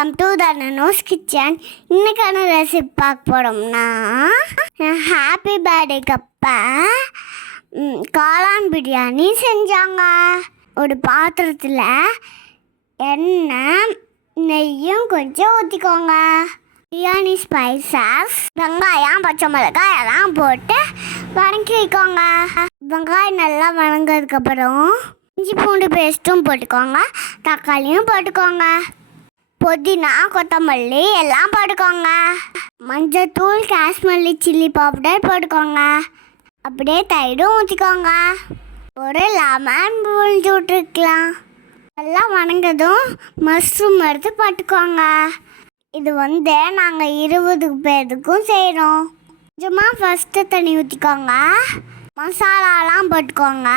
Welcome to தனனோஸ் kitchen. இன்னைக்கான recipe பார்க்க போகிறோம்னா ஹாப்பி பர்த்டேக்கு அப்போ காளான் பிரியாணி செஞ்சாங்க. ஒரு பாத்திரத்தில் எண்ணெய் நெய்யும் கொஞ்சம் ஊற்றிக்கோங்க. பிரியாணி ஸ்பைசஸ் வெங்காயம் பச்சை மிளகாய் எல்லாம் போட்டு வதக்கி வைக்கோங்க. வெங்காயம் நல்லா வதங்கிறதுக்கப்புறம் இஞ்சி பூண்டு பேஸ்ட்டும் போட்டுக்கோங்க, தக்காளியும் போட்டுக்கோங்க, புதினா கொத்தமல்லி எல்லாம் போட்டுக்கோங்க, மஞ்சத்தூள் காஷ்மீரி சில்லி பவுடர் போட்டுக்கோங்க, அப்படியே தயிரும் ஊற்றிக்கோங்க, ஒரு லெமன் புழிஞ்சு விட்டுருக்கலாம். எல்லாம் வணங்கதும் மஷ்ரூம் எடுத்து போட்டுக்கோங்க. இது நாங்கள் 20 பேருக்கும் செய்கிறோம். கொஞ்சமாக ஃபஸ்ட்டு தண்ணி ஊற்றிக்கோங்க. மசாலாலாம் போட்டுக்கோங்க.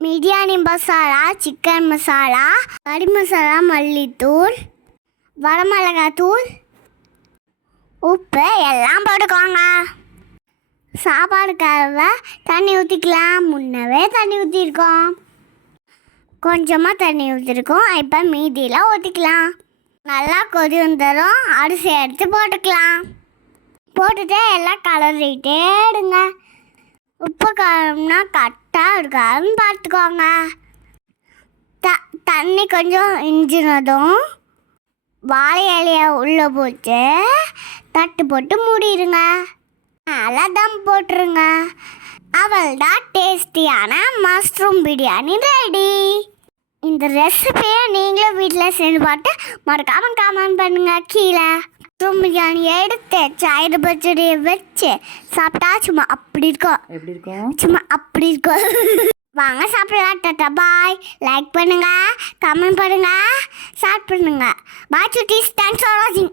பிரியாணி மசாலா, சிக்கன் மசாலா, கறி மசாலா, மல்லித்தூள், வரமிளகாத்தூள், உப்பு எல்லாம் போட்டுக்கோங்க. சாப்பாடுக்காக தண்ணி ஊற்றிக்கலாம். முன்னவே தண்ணி ஊற்றிருக்கோம், கொஞ்சமாக தண்ணி ஊற்றிருக்கோம். இப்போ மீதியில் ஊற்றிக்கலாம். நல்லா கொதி வந்துடும். அரிசி எடுத்து போட்டுக்கலாம். போட்டுட்டு எல்லாம் கலரிட்டே எடுங்க. உப்பு காரம்னா கரெக்டாக இருக்காதுன்னு பார்த்துக்கோங்க. தண்ணி கொஞ்சம் இஞ்சினதும் வாழை இலையை உள்ளே போட்டு தட்டு போட்டு மூடிடுங்க. நல்லா தம் போட்டுருங்க. அவள்தான் டேஸ்டியான மஷ்ரூம் பிரியாணி ரெடி. இந்த ரெசிபியை நீங்களும் வீட்டில் செஞ்சு பார்த்து மறக்காமல் கமெண்ட் பண்ணுங்கள் கீழே. மஷ்ரூம் பிரியாணி எடுத்து சைடு பச்சடியை வச்சு சாப்பிட்டா சும்மா அப்படி இருக்கும். சும்மா அப்படி இருக்கும். வாங்க சாப்பிடலாம். டாடா பாய். லைக் பண்ணுங்க, கமெண்ட் பண்ணுங்க, ஷேர் பண்ணுங்க. பாய் சுட்டீஸ். தேங்க்ஸ் ஃபார் வாட்சிங்.